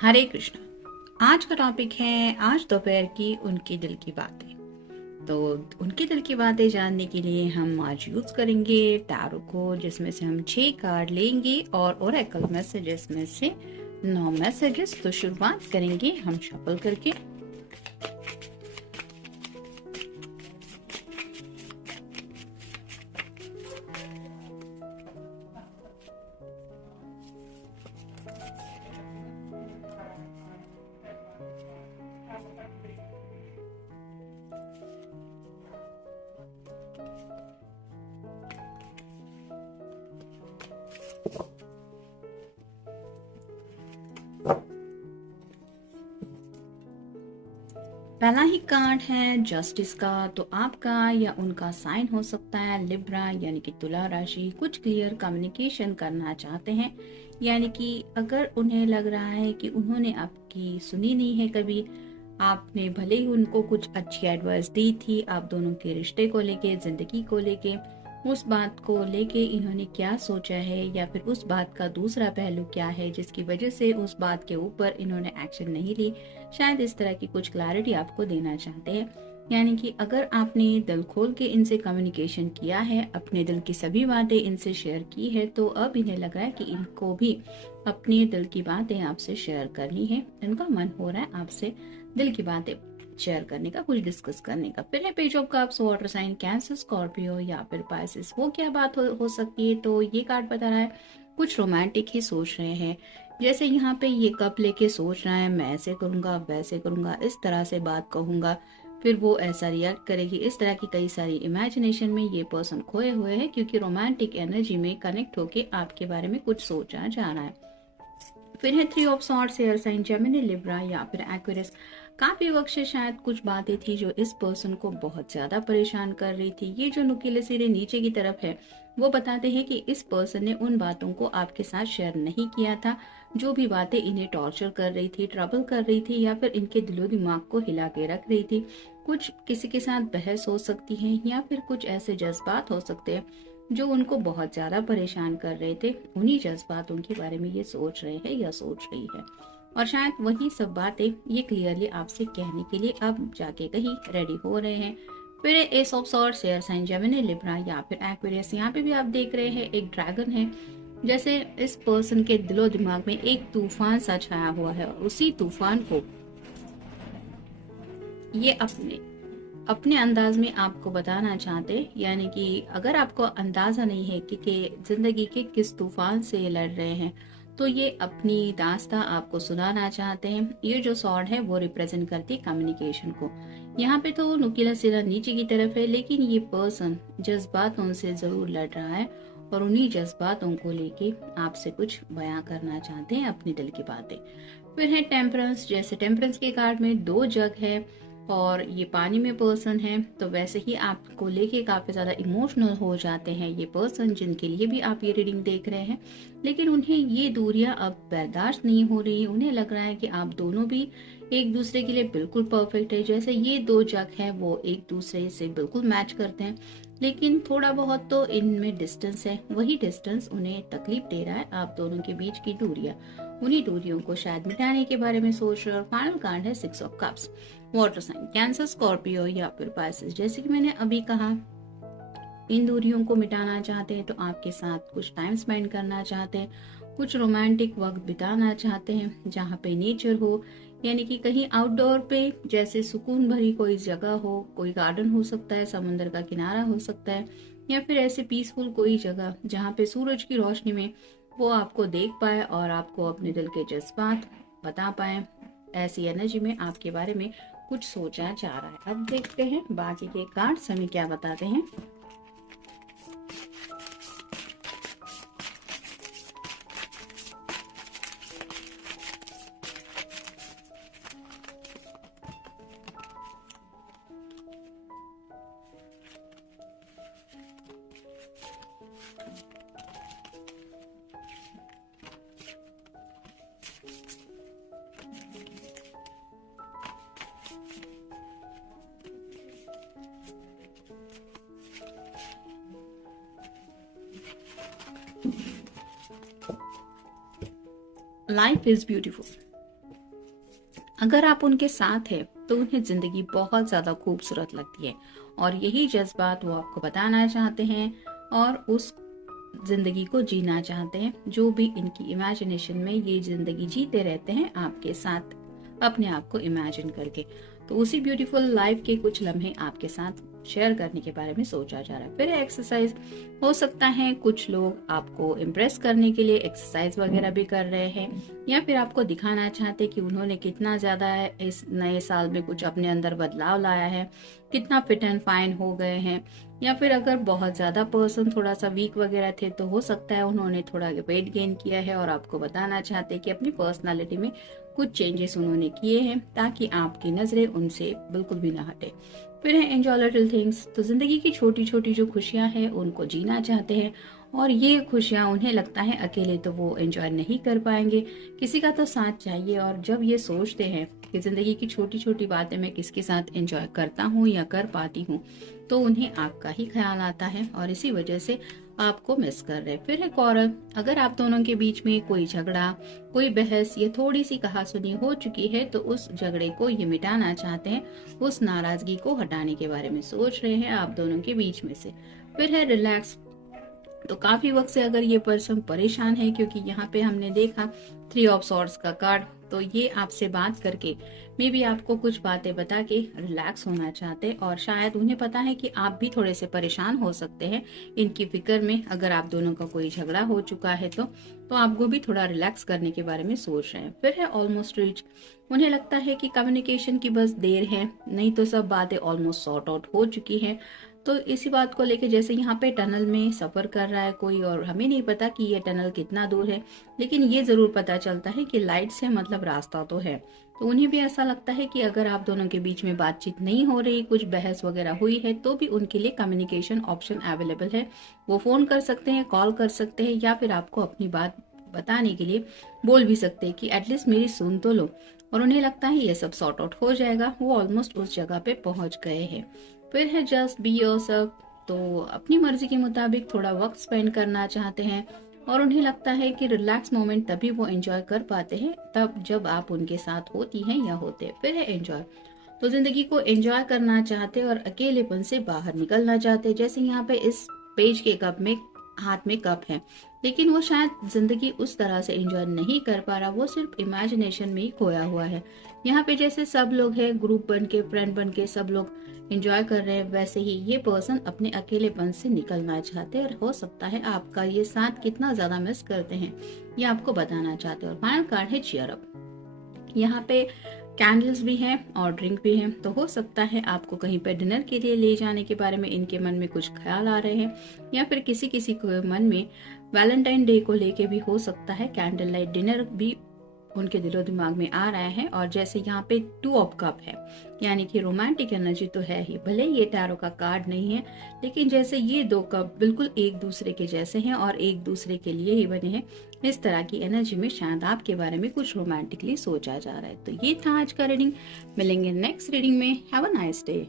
हरे कृष्णा। आज का टॉपिक है आज दोपहर की उनके दिल की बातें। तो उनके दिल की बातें जानने के लिए हम आज यूज करेंगे टैरो को, जिसमें से हम 6 कार्ड लेंगे और ओरेकल मैसेजेस में से 9 मैसेजेस। तो शुरुआत करेंगे हम शफल करके। पहला ही कार्ड है जस्टिस का। तो आपका या उनका साइन हो सकता है लिब्रा यानी कि तुला राशि। कुछ क्लियर कम्युनिकेशन करना चाहते हैं, यानी कि अगर उन्हें लग रहा है कि उन्होंने आपकी सुनी नहीं है कभी, आपने भले ही उनको कुछ अच्छी एडवाइस दी थी आप दोनों के रिश्ते को लेके, जिंदगी को लेके, उस बात को लेके इन्होंने क्या सोचा है या फिर उस बात का दूसरा पहलू क्या है जिसकी वजह से उस बात के ऊपर इन्होंने एक्शन नहीं ली, शायद इस तरह की कुछ क्लैरिटी आपको देना चाहते हैं। यानी कि अगर आपने दिल खोल के इनसे कम्युनिकेशन किया है, अपने दिल की सभी बातें इनसे शेयर की है, तो अब इन्हें लगा है कि इनको भी अपने दिल की बातें आपसे शेयर करनी है। इनका मन हो रहा है आपसे दिल की बातें शेयर करने का, कुछ डिस्कस करने का। फिर है page of cups, water sign Cancer, Scorpio या फिर पाइसेस। वो क्या बात हो सकती है? तो ये कार्ड बता रहा है कुछ रोमांटिक ही सोच रहे हैं। जैसे यहाँ पे ये कप लेके सोच रहा है मैं ऐसे करूंगा, वैसे करूंगा, इस तरह से बात कहूंगा, फिर वो ऐसा रिएक्ट करेगी। इस तरह की कई सारी इमेजिनेशन में ये पर्सन खोए हुए हैं, क्योंकि रोमांटिक एनर्जी में कनेक्ट होके आपके बारे में कुछ सोचा जा रहा है। फिर है 3 of swords, air sign Gemini, Libra या फिर एक्वेरियस। काफी वक्त से शायद कुछ बातें थी जो इस पर्सन को बहुत ज्यादा परेशान कर रही थी। ये जो नुकीले सिरे नीचे की तरफ है वो बताते हैं कि इस पर्सन ने उन बातों को आपके साथ शेयर नहीं किया था, जो भी बातें इन्हें टॉर्चर कर रही थी, ट्रबल कर रही थी या फिर इनके दिलो दिमाग को हिला के रख रही थी। कुछ किसी के साथ बहस हो सकती है या फिर कुछ ऐसे जज्बात हो सकते हैं जो उनको बहुत ज्यादा परेशान कर रहे थे। उन्हीं जज्बातों के बारे में ये सोच रहे हैं या सोच रही है, और शायद वही सब बातें ये क्लियरली आपसे कहने के लिए अब जाके कहीं रेडी हो रहे हैं। फिर ace of swords, air sign Gemini, Libra या फिर एक्वेरियस। यहाँ पे भी आप देख रहे हैं एक ड्रैगन है। जैसे इस पर्सन के दिलो दिमाग में एक तूफान सा छाया हुआ है, और उसी तूफान को ये अपने अपने अंदाज में आपको बताना चाहते हैं। यानी कि अगर आपको अंदाजा नहीं है कि जिंदगी के किस तूफान से ये लड़ रहे हैं, तो ये अपनी दास्तां आपको सुनाना चाहते हैं। ये जो सॉर्ड है वो रिप्रेजेंट करती है कम्युनिकेशन को। यहाँ पे तो नुकीला सिरा नीचे की तरफ है, लेकिन ये पर्सन जज्बातों से जरूर लड़ रहा है और उन्हीं जज्बातों को लेके आपसे कुछ बयां करना चाहते हैं, अपनी दिल की बातें। फिर है टेम्परेंस। जैसे टेम्परेंस के कार्ड में 2 जग है और ये पानी में पर्सन है, तो वैसे ही आपको लेके काफी ज्यादा इमोशनल हो जाते हैं ये पर्सन, जिनके लिए भी आप ये रीडिंग देख रहे हैं। लेकिन उन्हें ये दूरियां अब बर्दाश्त नहीं हो रही। उन्हें लग रहा है कि आप दोनों भी एक दूसरे के लिए बिल्कुल परफेक्ट है। जैसे ये 2 जग हैं वो एक दूसरे से बिल्कुल मैच करते हैं, लेकिन थोड़ा बहुत तो इनमें डिस्टेंस है। वही डिस्टेंस उन्हें तकलीफ दे रहा है, आप दोनों के बीच की दूरियां। उन्हीं दूरियों को शायद मिटाने के बारे में सोच रहे। और फाइनल कार्ड है 6 of cups, water sign Cancer, Scorpio या फिर पाइसेस। जैसे कि मैंने अभी कहा, इन दूरियों को मिटाना चाहते हैं, तो आपके साथ कुछ टाइम स्पेंड करना चाहते हैं, कुछ रोमांटिक वक्त बिताना चाहते हैं जहाँ पे नेचर हो, यानी कि कहीं आउटडोर पे, जैसे सुकून भरी कोई जगह हो, कोई गार्डन हो सकता है, समुद्र का किनारा हो सकता है, या फिर ऐसे पीसफुल कोई जगह जहाँ पे सूरज की रोशनी में वो आपको देख पाए और आपको अपने दिल के जज्बात बता पाए। ऐसी एनर्जी में आपके बारे में कुछ सोचा जा रहा है। अब देखते हैं बाकी के कार्ड्स हमें क्या बताते हैं। Life is beautiful. अगर आप उनके साथ है तो उन्हें जिंदगी बहुत ज्यादा खूबसूरत लगती है और यही जज्बात वो आपको बताना चाहते हैं और उस जिंदगी को जीना चाहते हैं जो भी इनकी इमेजिनेशन में ये जिंदगी जीते रहते हैं आपके साथ अपने आप को इमेजिन करके। तो उसी ब्यूटीफुल लाइफ के कुछ लम्हे आपके साथ शेयर करने के बारे में सोचा जा रहा है। फिर एक्सरसाइज हो सकता है कुछ लोग आपको इम्प्रेस करने के लिए एक्सरसाइज वगैरह भी कर रहे हैं या फिर आपको दिखाना चाहते कि उन्होंने कितना ज्यादा इस नए साल में कुछ अपने अंदर बदलाव लाया है, कितना फिट एंड फाइन हो गए हैं। या फिर अगर बहुत ज्यादा पर्सन थोड़ा सा वीक वगैरह थे तो हो सकता है उन्होंने थोड़ा वेट गेन किया है और आपको बताना चाहते हैं कि अपनी पर्सनालिटी में कुछ चेंजेस उन्होंने किए हैं ताकि आपकी नजरें उनसे बिल्कुल भी ना हटे। फिर है एंजॉय लिटिल थिंग्स, तो जिंदगी की छोटी छोटी जो खुशियां हैं उनको जीना चाहते हैं और ये खुशियां उन्हें लगता है अकेले तो वो एंजॉय नहीं कर पाएंगे, किसी का तो साथ चाहिए। और जब ये सोचते हैं कि जिंदगी की छोटी छोटी बातें मैं किसके साथ एंजॉय करता हूँ या कर पाती हूँ तो उन्हें आपका ही ख्याल आता है और इसी वजह से आपको मिस कर रहे। फिर है कॉरल, अगर आप दोनों के बीच में कोई झगड़ा, कोई बहस या थोड़ी सी कहासुनी हो चुकी है तो उस झगड़े को ये मिटाना चाहते हैं, उस नाराजगी को हटाने के बारे में सोच रहे हैं आप दोनों के बीच में से। फिर है रिलैक्स, तो काफी वक्त से अगर ये पर्सन परेशान है क्योंकि यहाँ पे हमने देखा 3 ऑफ सॉर्ड्स का कार्ड, तो ये आपसे बात करके मे बी आपको कुछ बातें बता के रिलैक्स होना चाहते और शायद उन्हें पता है कि आप भी थोड़े से परेशान हो सकते हैं इनकी फिक्र में। अगर आप दोनों का कोई झगड़ा हो चुका है तो आपको भी थोड़ा रिलैक्स करने के बारे में सोच रहे हैं। फिर है ऑलमोस्ट रीच, उन्हें लगता है कि कम्युनिकेशन की बस देर है, नहीं तो सब बातें ऑलमोस्ट सॉर्ट आउट हो चुकी हैं। तो इसी बात को लेके जैसे यहाँ पे टनल में सफर कर रहा है कोई और हमें नहीं पता कि ये टनल कितना दूर है, लेकिन ये जरूर पता चलता है कि लाइट से मतलब रास्ता तो है। तो उन्हें भी ऐसा लगता है कि अगर आप दोनों के बीच में बातचीत नहीं हो रही, कुछ बहस वगैरह हुई है तो भी उनके लिए कम्युनिकेशन ऑप्शन अवेलेबल है। वो फोन कर सकते हैं, कॉल कर सकते हैं या फिर आपको अपनी बात बताने के लिए बोल भी सकते हैं कि एटलीस्ट मेरी सुन तो लो। और उन्हें लगता है ये सब सॉर्ट आउट हो जाएगा, वो ऑलमोस्ट उस जगह पे पहुंच गए हैं। फिर है जस्ट बी योरसेल्फ, तो अपनी मर्जी के मुताबिक थोड़ा वक्त स्पेंड करना चाहते हैं और उन्हें लगता है कि रिलैक्स मोमेंट तभी वो एंजॉय कर पाते हैं तब जब आप उनके साथ होती हैं या होते हैं। फिर है एंजॉय, तो जिंदगी को एंजॉय करना चाहते और अकेलेपन से बाहर निकलना चाहते। जैसे यहाँ पे इस पेज के कप में हाथ में कप है, लेकिन वो शायद जिंदगी उस तरह से एंजॉय नहीं कर पा रहा, वो सिर्फ इमेजिनेशन में ही खोया हुआ है। यहाँ पे जैसे सब लोग हैं ग्रुप बन के, फ्रेंड बन के सब लोग एंजॉय कर रहे हैं, वैसे ही ये पर्सन अपने अकेलेपन से निकलना चाहते हैं और हो सकता है आपका ये साथ कितना ज्यादा मिस करते हैं ये आपको बताना चाहते हैं। और फाइनल कार्ड है चीयर अप, यहाँ पे कैंडल्स भी हैं और ड्रिंक भी हैं, तो हो सकता है आपको कहीं पर डिनर के लिए ले जाने के बारे में इनके मन में कुछ ख्याल आ रहे हैं या फिर किसी किसी के मन में वैलेंटाइन डे को लेके भी हो सकता है कैंडल लाइट डिनर भी उनके दिलो दिमाग में आ रहा है। और जैसे यहाँ पे 2 ऑफ कप है यानी कि रोमांटिक एनर्जी तो है ही, भले ये टैरो का कार्ड नहीं है लेकिन जैसे ये 2 कप बिल्कुल एक दूसरे के जैसे हैं और एक दूसरे के लिए ही बने हैं, इस तरह की एनर्जी में शायद आपके बारे में कुछ रोमांटिकली सोचा जा रहा है। तो ये था आज का रीडिंग, मिलेंगे नेक्स्ट रीडिंग में। Have a nice day.